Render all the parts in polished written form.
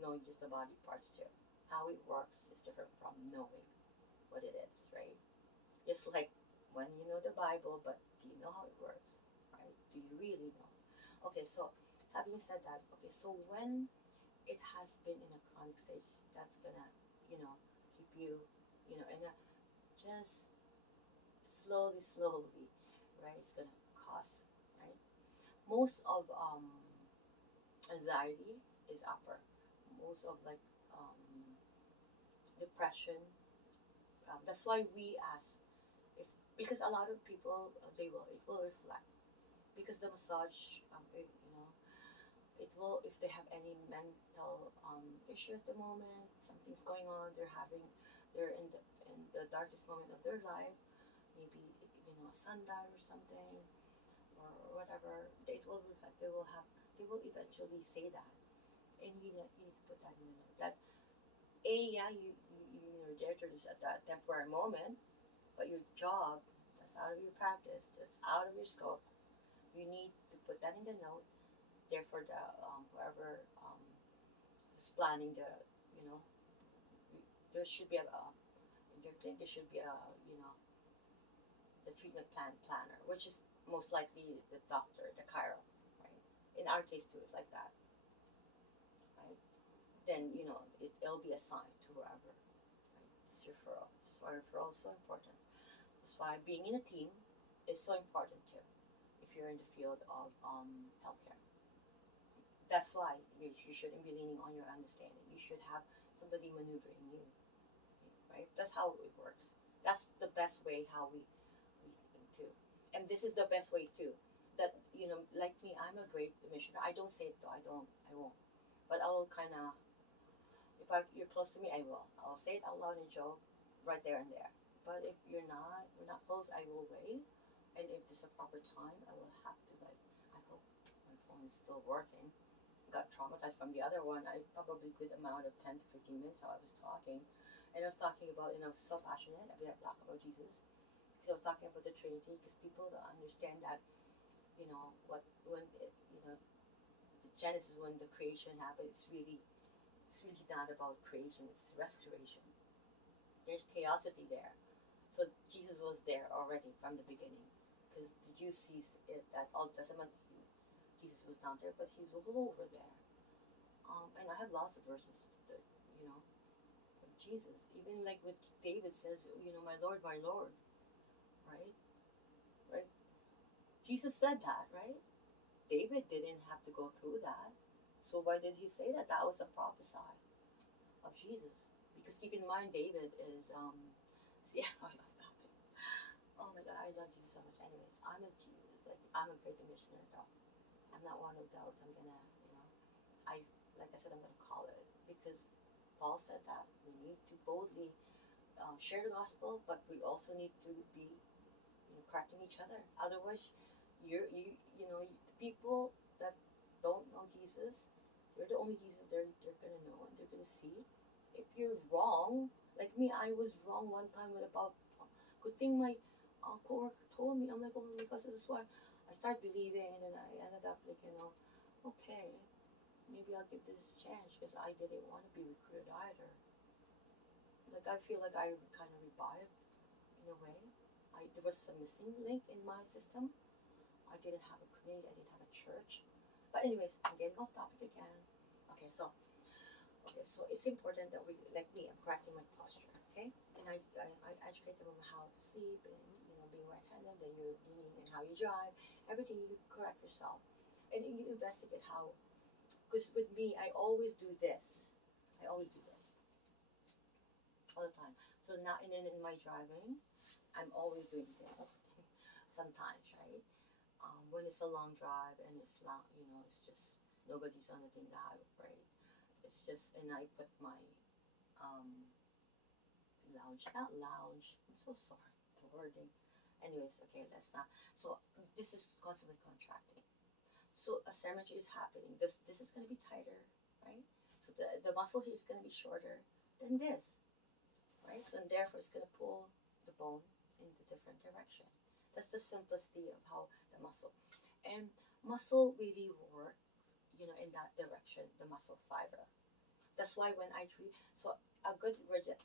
knowing just the body parts too. How it works is different from knowing what it is, right? Just like when you know the Bible, but do you know how it works, right? Do you really know? Okay, so having said that, okay, so when it has been in a chronic stage, that's gonna, you know, keep you, in a just slowly, slowly, right? It's gonna cause, right? Most of anxiety is upper. Most of like depression. That's why we ask if, because a lot of people, they will, it will reflect, because the massage, it will, if they have any mental issue at the moment, something's going on, they're in the darkest moment of their life, maybe a sundial or something, or whatever, it will reflect. They will eventually say that, and you need to put that in the note that yeah, you're there to just at that temporary moment, but your job, that's out of your practice, that's out of your scope. You need to put that in the note. Therefore, the whoever is planning the, you know, there should be a in your clinic there should be a, you know, the treatment planner, which is most likely the doctor, the chiro, right? In our case too, it's like that, right? Then it'll be assigned to whoever, right? It's referral. That's why referral is so important. That's why being in a team is so important too. If you're in the field of healthcare, that's why you shouldn't be leaning on your understanding. You should have somebody maneuvering you, right? That's how it works. That's the best way how we think too. And this is the best way too. That like me, I'm a great commissioner. I don't say it though. I won't. But I'll kind of, if you're close to me, I will. I'll say it out loud in a joke, right there and there. But if we're not close, I will wait. And if there's a proper time, I will have to like. I hope my phone is still working. Got traumatized from the other one. I probably good amount of 10 to 15 minutes how I was talking, and I was talking about, so passionate. I would talk about Jesus because I was talking about the Trinity, because people don't understand that, what when it, the Genesis, when the creation happened, it's really not about creation. It's restoration. There's chaosity there. So Jesus was there already from the beginning. Because the Jews sees it that Old Testament Jesus was not there, but he's all over there. And I have lots of verses that, of Jesus. Even like with David says, my Lord, right? Right? Jesus said that, right? David didn't have to go through that. So why did he say that? That was a prophesy of Jesus. Because keep in mind, David is, see, I love topic. Oh my God, I love Jesus so much. Anyways, I'm a Jesus, like, I'm a great commissioner, though. I'm not one of those. I'm gonna, I, like I said, I'm gonna call it, because Paul said that we need to boldly share the gospel, but we also need to be, correcting each other. Otherwise, the people that don't know Jesus, you're the only Jesus they're gonna know and they're gonna see. If you're wrong, like me, I was wrong one time with about. Good thing my coworker told me. I'm like, oh my God, so that's why I started believing, and then I ended up like, okay, maybe I'll give this a chance, because I didn't want to be recruited either. Like I feel like I kind of revived in a way. There was a missing link in my system. I didn't have a community. I didn't have a church. But anyways, I'm getting off topic again. Okay, so it's important that we, like me, I'm correcting my posture. Okay, and I educate them on how to sleep, and being right-handed. Then you're leaning, and how you drive. Everything you correct yourself, and you investigate how. Because with me, I always do this. I always do this all the time. So now, and then in my driving, I'm always doing this. Sometimes, right? When it's a long drive and it's long, it's just nobody's on the thing, the highway, right? It's just, and I put my um, not lounge. I'm so sorry, the wording. Anyways, okay, let's not. So this is constantly contracting. So a symmetry is happening. This is going to be tighter, right? So the muscle here is going to be shorter than this, right? So and therefore it's going to pull the bone in the different direction. That's the simplicity of how the muscle, and muscle really works, in that direction. The muscle fiber. That's why when I treat, so a good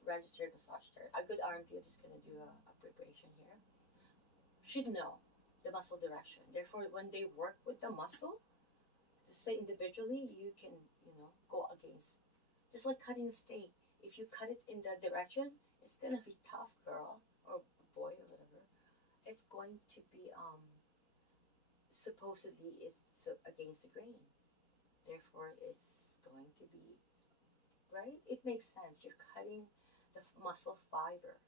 registered massage therapist, a good RMT, I'm just gonna do a preparation here, should know the muscle direction. Therefore, when they work with the muscle, display individually, you can, go against. Just like cutting a steak. If you cut it in that direction, it's gonna be tough, girl or boy or whatever. It's going to be supposedly it's against the grain. Therefore, it's going to be right. It makes sense. You're cutting the muscle fiber,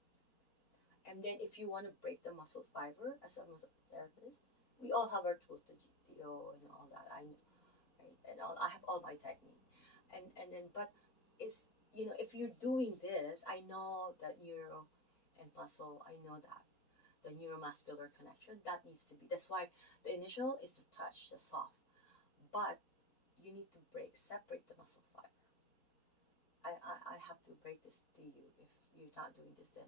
and then if you want to break the muscle fiber as a muscle therapist, we all have our tools, the GTO and all that. I know, right? And all, I have all my technique, and then but it's if you're doing this, I know that neuro and muscle. I know that the neuromuscular connection that needs to be. That's why the initial is the touch, the soft, but you need to separate the muscle fiber. I have to break this to you. If you're not doing this, then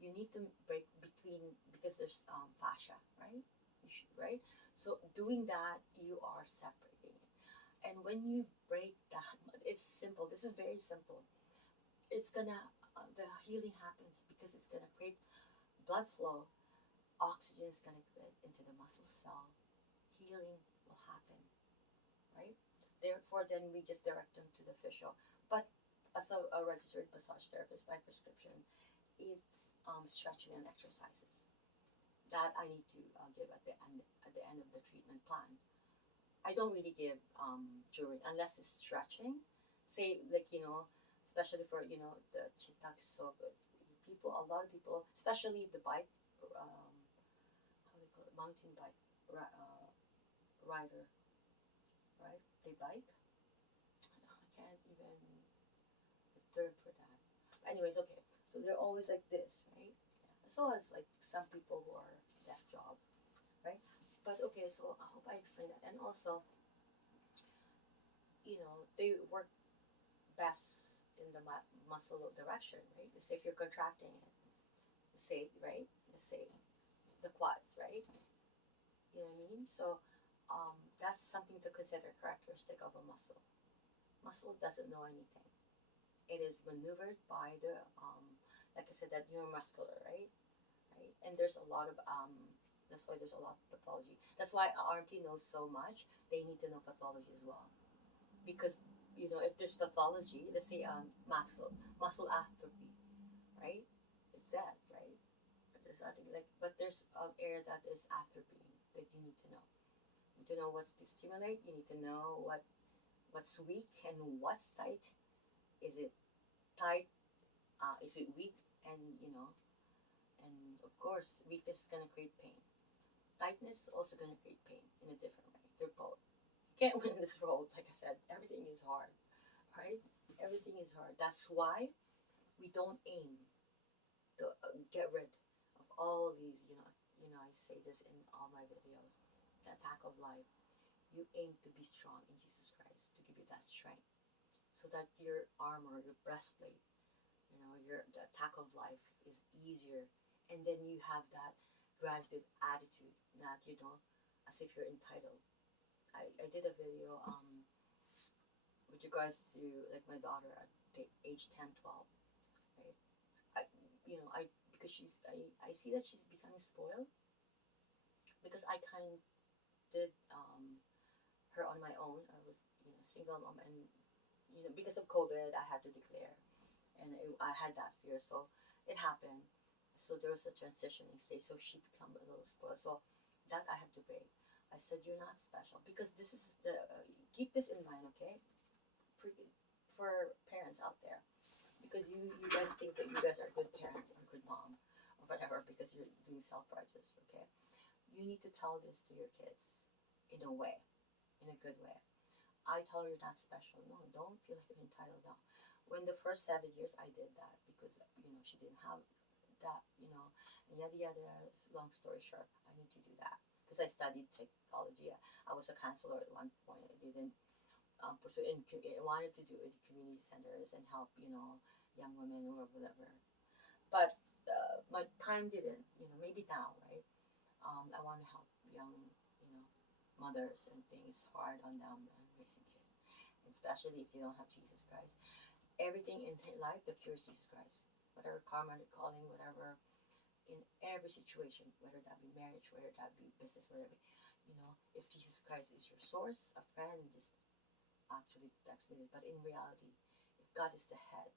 you need to break between, because there's fascia, right? You should, right? So doing that, you are separating it. And when you break that, it's simple. This is very simple. It's gonna the healing happens because it's gonna create blood flow. Oxygen is gonna get into the muscle cell. Healing will happen, right? Therefore, then we just direct them to the physio. But as a registered massage therapist, my prescription is stretching and exercises that I need to give at the end of the treatment plan. I don't really give during, unless it's stretching. Say like especially for the chitak is so good. A lot of people, especially the bike, how do they call it, mountain bike rider, right? They bike. I can't even the term for that. But anyways, okay. So they're always like this, right? Yeah. So as like some people who are desk job, right? But okay, so I hope I explained that. And also, they work best in the muscle direction, right? Let's say if you're contracting it, let's say the quads, right? You know what I mean? So that's something to consider, characteristic of a muscle. Muscle doesn't know anything. It is maneuvered by the like I said, that neuromuscular, right? Right? And there's a lot of that's why there's a lot of pathology. That's why RMP knows so much. They need to know pathology as well, because if there's pathology, let's say muscle atrophy, right? It's that, right? But there's nothing like, but there's an area that is atrophy that you need to know. You need to know what to stimulate. You need to know what's weak and what's tight. Is it tight? Is it weak? And and of course, weakness is gonna create pain. Tightness is also gonna create pain in a different way. They're both. You can't win in this world. Like I said, everything is hard, right? Everything is hard. That's why we don't aim to get rid of all these. I say this in all my videos. The attack of life. You aim to be strong in Jesus Christ to give you that strength, so that your armor, your breastplate, the attack of life is easier, and then you have that gratitude attitude that as if you're entitled. I did a video with regards to like my daughter at the age 10, 12, right? I because I see that she's becoming spoiled, because I kind of did her on my own. I was single mom, and because of COVID I had to declare, and I had that fear, so it happened. So there was a transitioning stage, so she became a little spoiled. So that I have to break. I said, you're not special, because this is the keep this in mind, okay? For parents out there, because you guys think that you guys are good parents or good mom or whatever, because you're doing self-righteous, okay? You need to tell this to your kids in a way, in a good way. I tell her you're not special. No, don't feel like you're entitled now. When the first 7 years I did that, because she didn't have that, and yada yada. Long story short, I need to do that because I studied psychology. I was a counselor at one point. I didn't pursue I wanted to do it in community centers and help young women or whatever. But my time didn't. Maybe now, right? I want to help young mothers and things. It's hard on them and raising kids, and especially if you don't have Jesus Christ. Everything in life, the cure is Jesus Christ. Whatever karma, calling, whatever, in every situation, whether that be marriage, whether that be business, whatever, if Jesus Christ is your source, a friend, just actually that's needed. But in reality, if God is the head,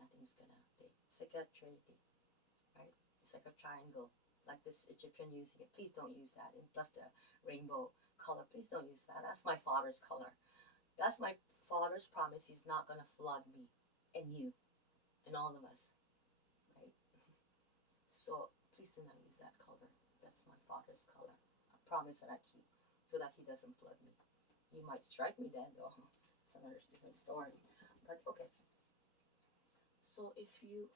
nothing's gonna be. It's like a trinity, right? It's like a triangle, like this Egyptian using it. Please don't use that. And plus the rainbow color, please don't use that. That's my father's color. That's my father's promise. He's not gonna flood me and you and all of us, right? So please do not use that color. That's my father's color. A promise that I keep so that he doesn't flood me. He might strike me then, though. It's another different story. But okay. So if you,